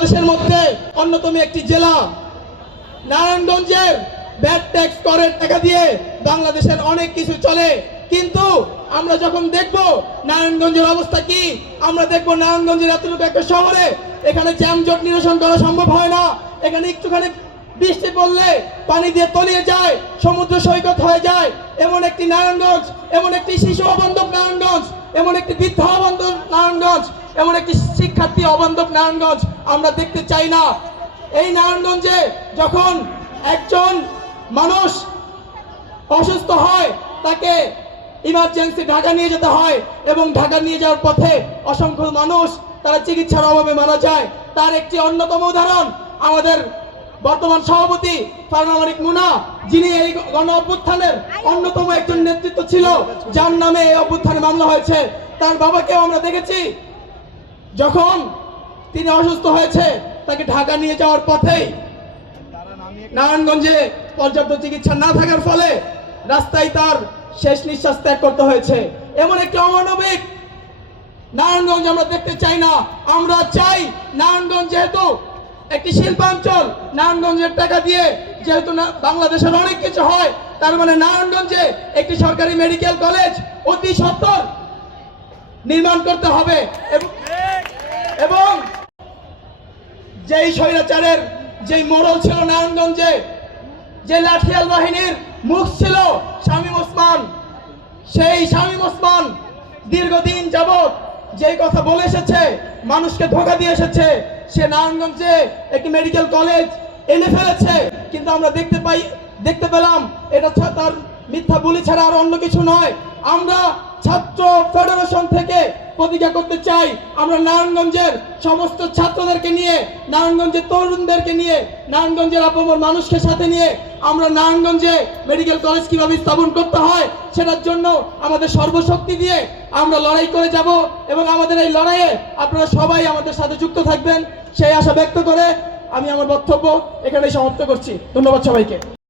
বাংলাদেশের মধ্যে অন্যতম একটি জেলা। নারায়ণগঞ্জের ভ্যাট ট্যাক্স করের টাকা দিয়ে বাংলাদেশের অনেক কিছু চলে, কিন্তু আমরা যখন দেখব নারায়ণগঞ্জের অবস্থা কি, আমরা দেখব নারায়ণগঞ্জের এতটুকু একটা শহরে এখানে যানজট নিরসন করা সম্ভব হয় না। এখানে একটুখানি বৃষ্টি পড়লে পানি দিয়ে তলিয়ে যায়, সমুদ্র সৈকত হয়ে যায়। এমন একটি নারায়ণগঞ্জ, এমন একটি শিশু অবান্ধব নারায়ণগঞ্জ, এমন একটি বৃদ্ধ অবান্ধব নারায়ণগঞ্জ, এমন একটি শিক্ষার্থী অবান্ধব নারায়ণগঞ্জ আমরা দেখতে চাই না। এই নারায়ণগঞ্জে যখন একজন মানুষ অসুস্থ হয় তাকে ইমার্জেন্সি ঢাকা নিয়ে যেতে হয়, এবং ঢাকা নিয়ে যাওয়ার পথে অসংখ্য মানুষ তারা চিকিৎসার অভাবে মারা যায়। তার একটি অন্যতম উদাহরণ আমাদের বর্তমান সভাপতি ফারমানিক মুনা, যিনি এই গণ অভ্যুত্থানের অন্যতম একজন নেতৃত্ব ছিল, যার নামে এই অভ্যুত্থানে মামলা হয়েছে। তার বাবাকেও আমরা দেখেছি যখন তিনি অসুস্থ হয়েছে তাকে ঢাকা নিয়ে যাওয়ার পথেই নারায়ণগঞ্জে পর্যাপ্ত চিকিৎসা না থাকার ফলে রাস্তায় তার শেষ নিঃশ্বাস ত্যাগ করতে হয়েছে। এমন একটি অমানবিক নারায়ণগঞ্জ আমরা দেখতে চাই না। আমরা চাই নারায়ণগঞ্জ যেহেতু একটি শিল্পাঞ্চল, নারায়ণগঞ্জের টাকা দিয়ে যেহেতু বাংলাদেশের অনেক কিছু হয়, তার মানে নারায়ণগঞ্জে একটি সরকারি মেডিকেল কলেজ অতি সত্বর নির্মাণ করতে হবে। এবং যেই স্বৈরাচারের যেই মোড়ল ছিল নারায়ণগঞ্জে, যে লাঠিয়াল বাহিনীর মুখ ছিল শামীম ওসমান, সেই শামীম ওসমান দীর্ঘদিন যাবৎ যেই কথা বলে এসেছে, মানুষকে ধোঁকা দিয়ে এসেছে, সে নারায়ণগঞ্জে একটি মেডিকেল কলেজ এনে ফেলেছে। কিন্তু আমরা দেখতে পেলাম এটা তার মিথ্যা বুলি ছাড়া আর অন্য কিছু নয়। আমরা ছাত্র ফেডারেশন থেকে প্রতিজ্ঞা করতে চাই, আমরা নারায়ণগঞ্জের সমস্ত ছাত্রদেরকে নিয়ে, নারায়ণগঞ্জের তরুণদেরকে নিয়ে, নারায়ণগঞ্জের আপামর মানুষকে সাথে নিয়ে আমরা নারায়ণগঞ্জে মেডিকেল কলেজ কিভাবে স্থাপন করতে হয় সেটার জন্য আমাদের সর্বশক্তি দিয়ে আমরা লড়াই করে যাব, এবং আমাদের এই লড়াইয়ে আপনারা সবাই আমাদের সাথে যুক্ত থাকবেন সেই আশা ব্যক্ত করে আমি আমার বক্তব্য এখানেই সমাপ্ত করছি। ধন্যবাদ সবাইকে।